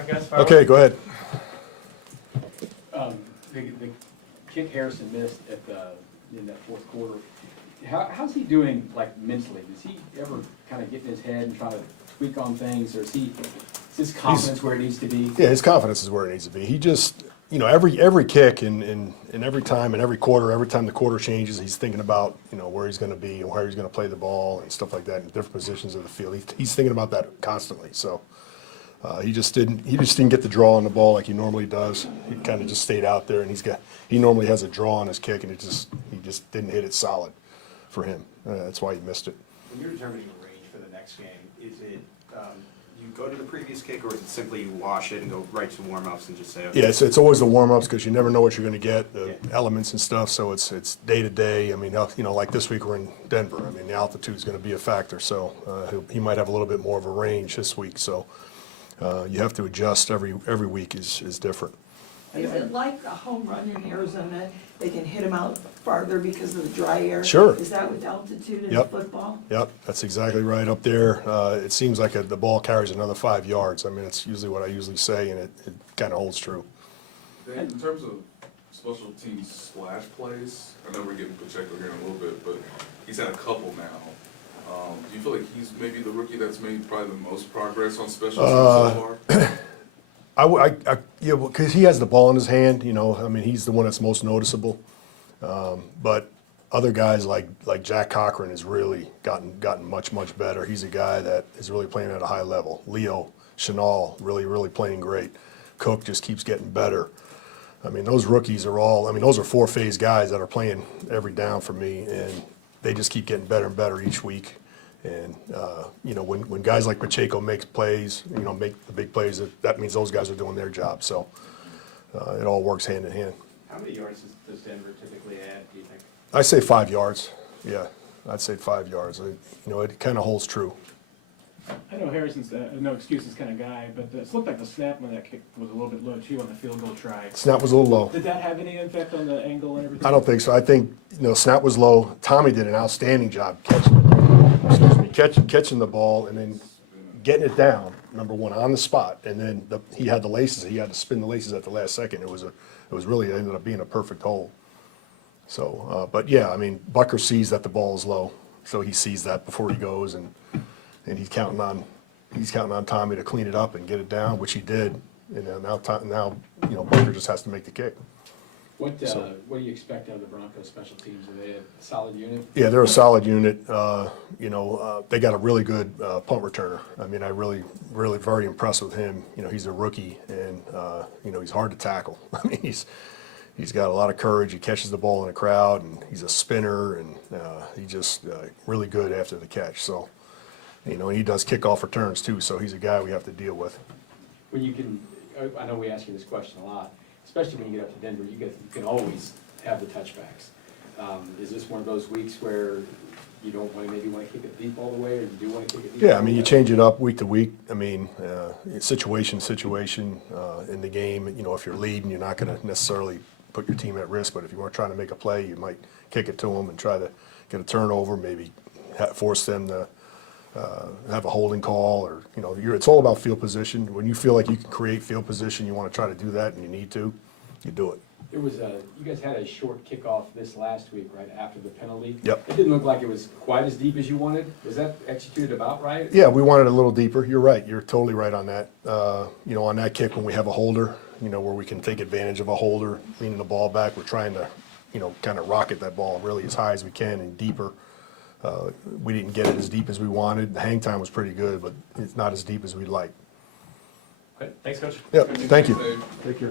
I guess. Okay, go ahead. The kick Harrison missed in that fourth quarter, how's he doing, like, mentally? Does he ever kind of get in his head and try to tweak on things, or is his confidence where it needs to be? Yeah, his confidence is where it needs to be. He just, every kick and every time and every quarter, every time the quarter changes, he's thinking about, where he's going to be and where he's going to play the ball and stuff like that in different positions of the field. He's thinking about that constantly. So he just didn't get the draw on the ball like he normally does. He kind of just stayed out there, and he normally has a draw on his kick, and he just didn't hit it solid for him. That's why he missed it. When you're determining a range for the next game, is it you go to the previous kick, or is it simply you wash it and go right to warm-ups and just say, okay? Yeah, it's always the warm-ups because you never know what you're going to get, the elements and stuff. So it's day to day. I mean, like this week we're in Denver. I mean, the altitude is going to be a factor. So he might have a little bit more of a range this week. So you have to adjust every week is different. Is it like a home run in Arizona? They can hit them out farther because of the dry air? Sure. Is that with altitude in Yep. football? Yep, that's exactly right up there. It seems like the ball carries another 5 yards. I mean, it's usually what I usually say, and it kind of holds true. Dave, in terms of special teams splash plays, I know we're getting Pacheco here in a little bit, but he's had a couple now. Do you feel like he's maybe the rookie that's made probably the most progress on special teams so far? Yeah, because he has the ball in his hand. I mean, he's the one that's most noticeable. But other guys like Jack Cochran has really gotten much better. He's a guy that is really playing at a high level. Leo Chenal really playing great. Cook just keeps getting better. I mean, those rookies are those are four-phase guys that are playing every down for me, and they just keep getting better and better each week. And when guys like Pacheco makes plays, make the big plays, that means those guys are doing their job. So it all works hand in hand. How many yards does Denver typically add, do you think? I say 5 yards. Yeah, I'd say 5 yards. It kind of holds true. I know Harrison's a no excuses kind of guy, but it looked like the snap when that kick was a little bit low too on the field goal try. Snap was a little low. Did that have any effect on the angle and everything? I don't think so. I think snap was low. Tommy did an outstanding job catching the ball and then getting it down. Number one, on the spot, and then he had the laces. He had to spin the laces at the last second. It ended up being a perfect hole. So, but yeah, I mean, Butker sees that the ball is low, so he sees that before he goes, and he's counting on Tommy to clean it up and get it down, which he did. And now Butker just has to make the kick. What do you expect out of the Broncos special teams? Are they a solid unit? Yeah, they're a solid unit. They got a really good punt returner. I mean, I really very impressed with him. He's a rookie, and he's hard to tackle. I mean, he's got a lot of courage. He catches the ball in a crowd, and he's a spinner, and he's just really good after the catch. So, and he does kickoff returns too. So he's a guy we have to deal with. When you can, I know we ask you this question a lot, especially when you get up to Denver, you can always have the touchbacks. Is this one of those weeks where you don't maybe want to kick it deep all the way, or you do want to kick it deep? Yeah, I mean, you change it up week to week. I mean, situation in the game. If you're leading, you're not going to necessarily put your team at risk. But if you weren't trying to make a play, you might kick it to them and try to get a turnover, maybe force them to have a holding call, or it's all about field position. When you feel like you can create field position, you want to try to do that, and you need to, you do it. There was you guys had a short kickoff this last week, right after the penalty. Yep. It didn't look like it was quite as deep as you wanted. Was that executed about right? Yeah, we wanted a little deeper. You're right. You're totally right on that. On that kick when we have a holder, where we can take advantage of a holder, leaning the ball back, we're trying to, kind of rocket that ball really as high as we can and deeper. We didn't get it as deep as we wanted. The hang time was pretty good, but it's not as deep as we'd like. Okay, thanks, Coach. Yep, thank you. Dave. Take care.